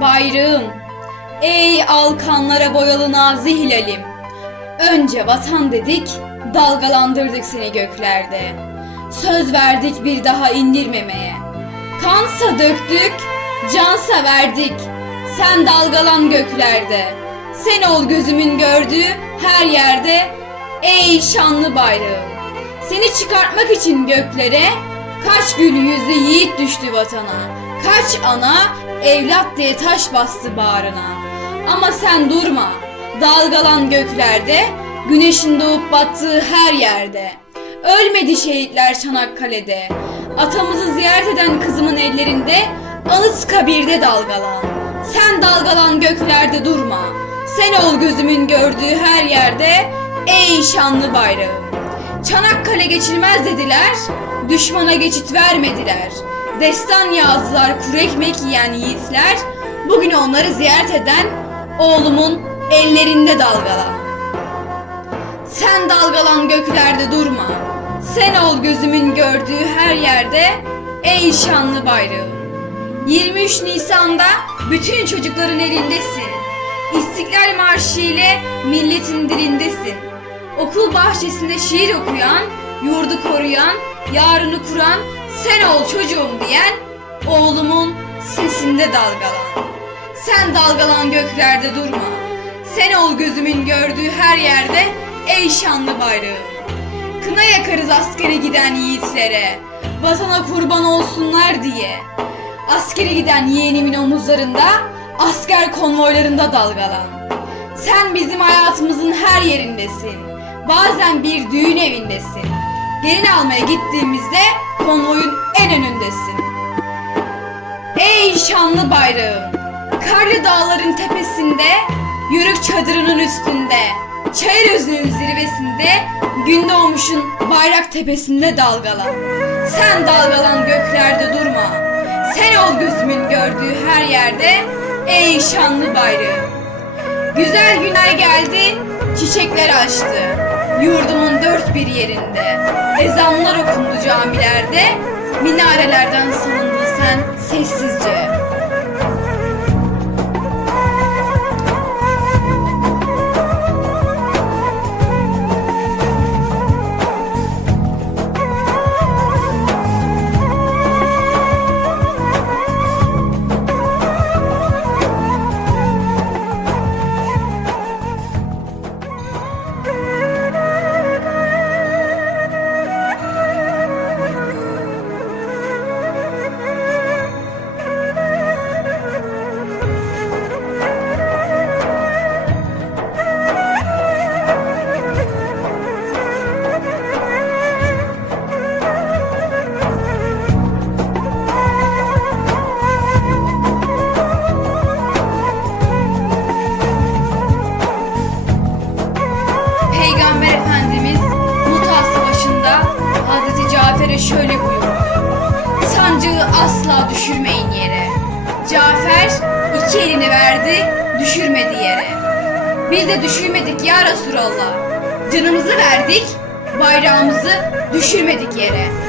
bayrağım. Ey alkanlara boyalı nazi hilalim. Önce vatan dedik, dalgalandırdık seni göklerde. Söz verdik bir daha indirmemeye. Kansa döktük, cansa verdik. Sen dalgalan göklerde. Sen ol gözümün gördüğü her yerde. Ey şanlı bayrağım. Seni çıkartmak için göklere kaç gül yüzlü yiğit düştü vatana. Kaç ana evlat diye taş bastı bağrına. Ama sen durma. Dalgalan göklerde, güneşin doğup battığı her yerde. Ölmedi şehitler Çanakkale'de. Atamızı ziyaret eden kızımın ellerinde Anıtkabir'de dalgalan. Sen dalgalan göklerde durma. Sen ol gözümün gördüğü her yerde ey şanlı bayrağım. Çanakkale geçilmez dediler, düşmana geçit vermediler. Destan yazdılar kuru ekmek yiyen yiğitler, bugün onları ziyaret eden oğlumun ellerinde dalgalan. Sen dalgalan göklerde durma. Sen ol gözümün gördüğü her yerde ey şanlı bayrağım. 23 Nisan'da bütün çocukların elindesin. İstiklal Marşı ile milletin dilindesin. Okul bahçesinde şiir okuyan, yurdu koruyan, yarını kuran, sen ol çocuğum diyen oğlumun sesinde dalgalan. Sen dalgalan göklerde durma. Sen ol gözümün gördüğü her yerde ey şanlı bayrağım. Kına yakarız askere giden yiğitlere. Vatana kurban olsunlar diye. Askere giden yeğenimin omuzlarında, asker konvoylarında dalgalan. Sen bizim hayatımızın her yerindesin. Bazen bir düğün evindesin. Gelin almaya gittiğimizde konvoyun en önündesin. Ey şanlı bayrağım, karlı dağların tepesinde, yörük çadırının üstünde, çayır özünün zirvesinde, gün doğmuşun bayrak tepesinde dalgalan. Sen dalgalan göklerde durma. Sen ol gözümün gördüğü her yerde, ey şanlı bayrağım. Güzel günler geldi, çiçekler açtı. Yurdumun dört bir yerinde. Ezanlar okundu camilerde. Minarelerden salındın sen sessizce. Cafer'e şöyle buyurdu. Sancığı asla düşürmeyin yere. Cafer iki elini verdi, düşürmedi yere. Biz de düşürmedik ya Resulallah. Canımızı verdik, bayrağımızı düşürmedik yere.